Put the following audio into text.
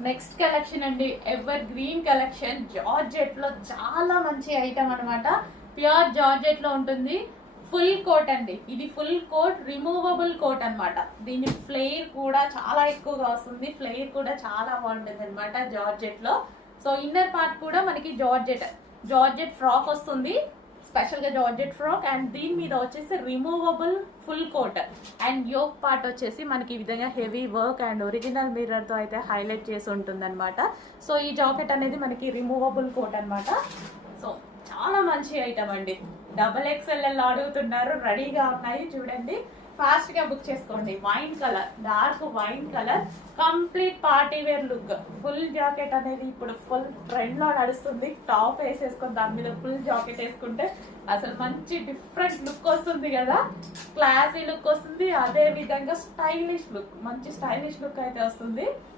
Next collection అండి, ever green collection. Georgette లో చాలా మంచి ఐటమ్ అనమాట. ప్యూర్ జార్జెట్ లో ఉంటుంది. ఫుల్ కోట్ అండి, ఇది ఫుల్ కోట్, రిమూవబుల్ కోట్ అనమాట. దీని ఫ్లేర్ కూడా చాలా ఎక్కువగా వస్తుంది. ఫ్లేర్ కూడా చాలా బాగుంటుంది అనమాట జార్జెట్ లో. సో ఇన్నర్ పార్ట్ కూడా మనకి జార్జెట్ ఫ్రాక్ వస్తుంది, స్పెషల్ గా జార్జెట్ ఫ్రాక్. అండ్ దీని మీద వచ్చేసి removable full coat. And yoke part వచ్చేసి మనకి ఈ విధంగా heavy work and original mirror తో అయితే హైలైట్ చేసి ఉంటుంది అనమాట. సో ఈ జాకెట్ అనేది మనకి రిమూవబుల్ కోట్ అనమాట. సో చాలా మంచి ఐటమ్ అండి. XXL అడుగుతున్నారు, రెడీగా ఉన్నాయి చూడండి. ఫాస్ట్ గా బుక్ చేసుకోండి. Wine colour, dark wine colour, complete party wear look. Full jacket అనేది ఇప్పుడు ఫుల్ ట్రెండ్ లో నడుస్తుంది. టాప్ వేసేసుకొని దాని మీద ఫుల్ జాకెట్ వేసుకుంటే అసలు మంచి డిఫరెంట్ లుక్ వస్తుంది కదా, క్లాసీ లుక్ వస్తుంది. అదే విధంగా స్టైలిష్ లుక్, మంచి స్టైలిష్ లుక్ అయితే వస్తుంది.